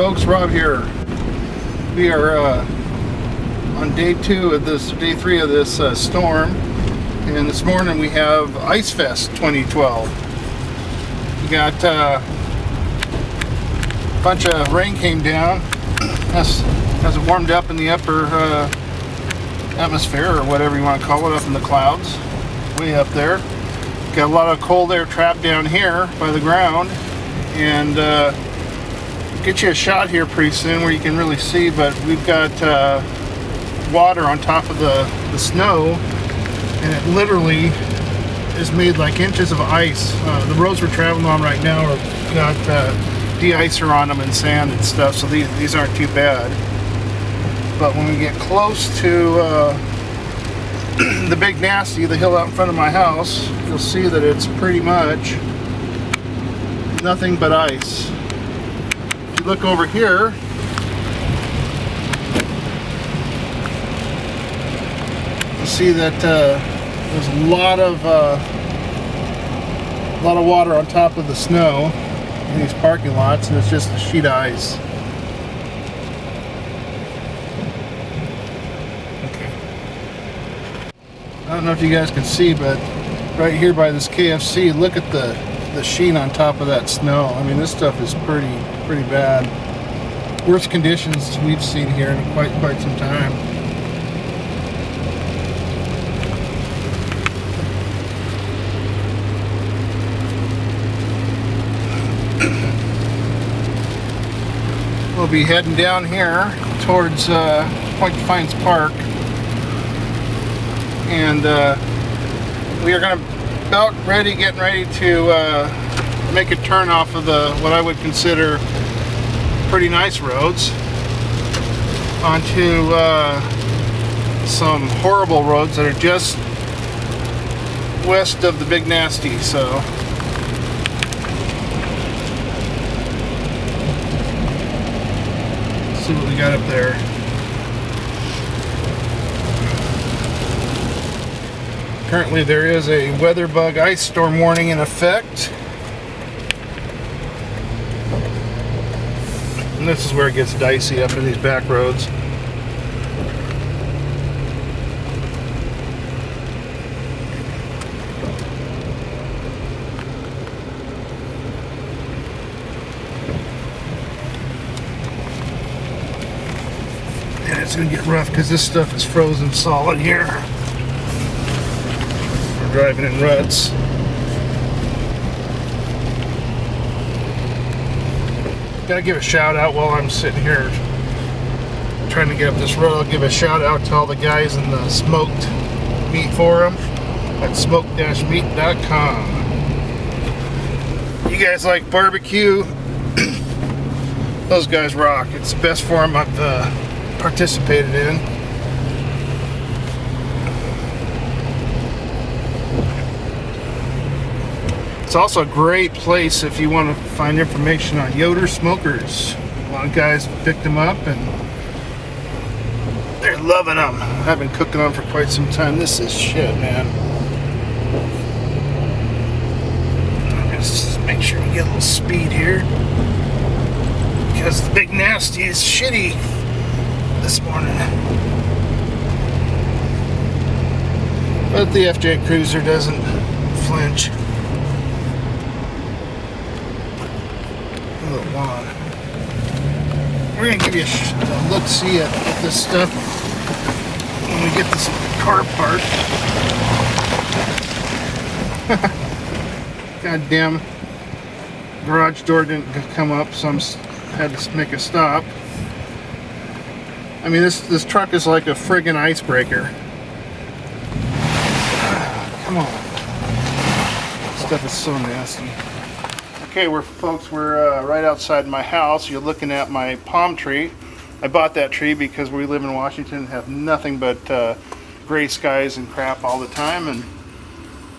folks, Rob here. We are on day 3 of this storm, and this morning we have Ice Fest 2012. We got a bunch of rain came down as it warmed up in the upper atmosphere, or whatever you want to call it, up in the clouds, way up there. Got a lot of cold air trapped down here by the ground, and get you a shot here pretty soon where you can really see, but we've got water on top of the snow, and it literally is made like inches of ice. The roads we're traveling on right now are got de-icer on them and sand and stuff, so these aren't too bad. But when we get close to the Big Nasty, the hill out in front of my house, you'll see that it's pretty much nothing but ice. If you look over here, you'll see that there's a lot of water on top of the snow in these parking lots, and it's just a sheet of ice. I don't know if you guys can see, but right here by this KFC, look at the sheen on top of that snow. I mean, this stuff is pretty bad. Worst conditions we've seen here in quite some time. We'll be heading down here towards Point Defiance Park, and we are getting ready to make a turn off of what I would consider pretty nice roads onto some horrible roads that are just west of the Big Nasty. So let's see what we got up there. Currently there is a weather bug ice storm warning in effect. And this is where it gets dicey up in these back roads. And it's going to get rough because this stuff is frozen solid here. Driving in ruts. Gotta give a shout out while I'm sitting here trying to get up this road. I'll give a shout out to all the guys in the smoked meat forum at smoke-meat.com. You guys like barbecue? Those guys rock. It's the best forum I've participated in. It's also a great place if you want to find information on Yoder smokers. A lot of guys picked them up and they're loving them. I've been cooking them for quite some time. This is shit, man. Let's make sure we get a little speed here, because the Big Nasty is shitty this morning. But the FJ Cruiser doesn't flinch. Lawn. We're going to give you a look-see at this stuff when we get this car parked. Goddamn garage door didn't come up, so I had to make a stop. I mean, this truck is like a friggin' icebreaker. Come on. This stuff is so nasty. Okay, we're right outside my house. You're looking at my palm tree. I bought that tree because we live in Washington and have nothing but gray skies and crap all the time, and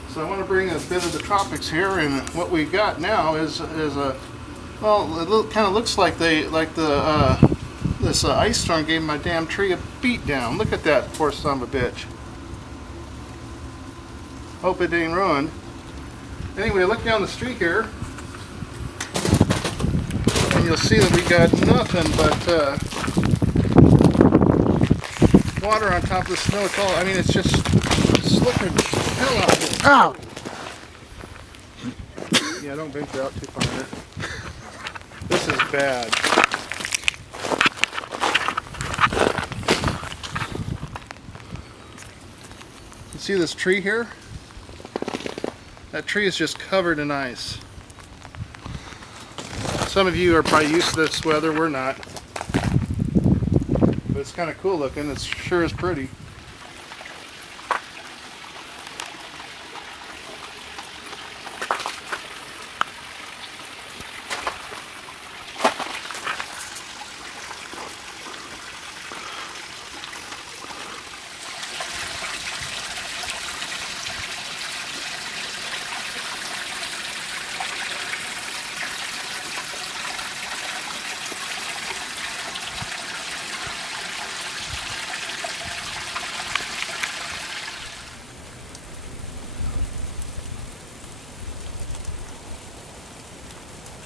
so I want to bring a bit of the tropics here. And what we got now is a, well, it kind of looks like this ice storm gave my damn tree a beat down. Look at that poor son of a bitch. Hope it ain't ruined. Anyway, look down the street here. and you'll see that we got nothing but water on top of the snow. It's all, I mean, it's just slipping the hell out of it. Ow! Yeah, don't venture out too far in it. This is bad. You see this tree here? That tree is just covered in ice. Some of you are probably used to this weather, we're not. But it's kind of cool looking, it sure is pretty.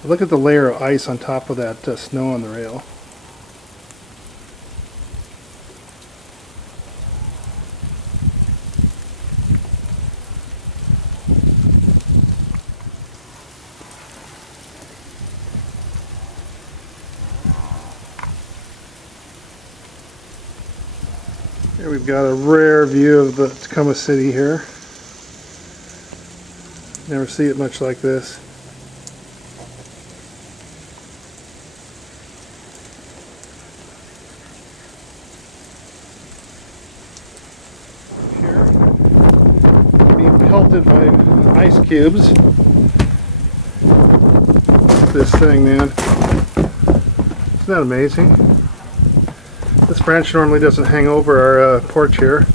Look at the layer of ice on top of that snow on the rail. Here we've got a rare view of the Tacoma City here. Never see it much like this. Pelted by ice cubes. This thing, man. Isn't that amazing? This branch normally doesn't hang over our porch here.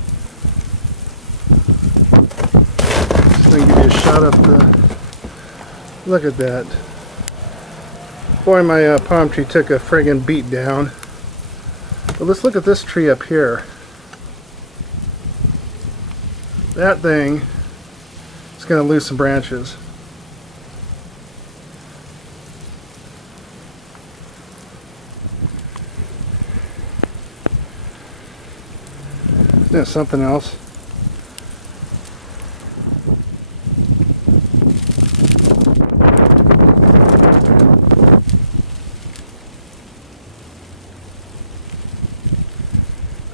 Just gonna give you a shot up the. Look at that. Boy, my palm tree took a friggin' beat down. But let's look at this tree up here. That thing. It's going to lose some branches. Isn't that something else?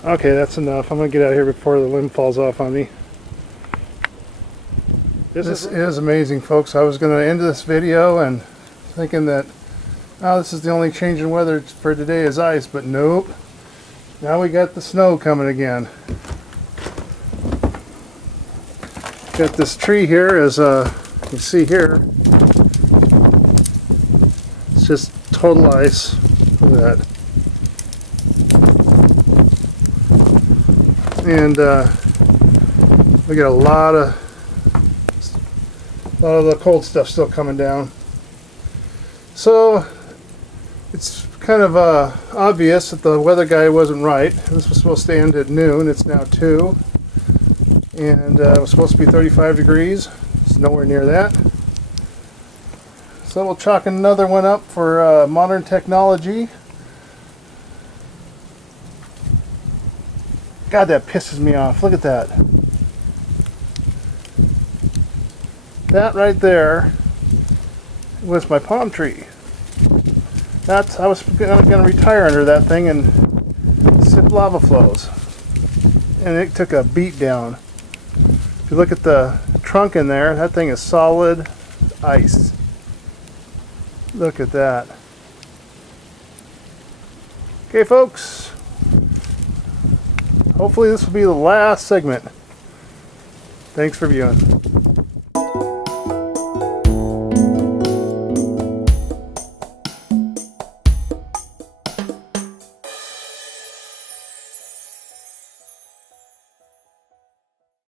Okay, that's enough. I'm going to get out of here before the limb falls off on me. This is amazing, folks. I was going to end this video and thinking that, oh, this is the only change in weather for today is ice, but nope. Now we got the snow coming again. Got this tree here, as you can see here. It's just total ice. Look at that. And we got a lot of the cold stuff still coming down. So it's kind of obvious that the weather guy wasn't right. This was supposed to end at noon. It's now 2. And it was supposed to be 35 degrees. It's nowhere near that. So we'll chalk another one up for modern technology. God, that pisses me off. Look at that. That right there was my palm tree. I was going to retire under that thing and sip lava flows. And it took a beat down. If you look at the trunk in there, that thing is solid ice. Look at that. Okay, folks. Hopefully this will be the last segment. Thanks for viewing.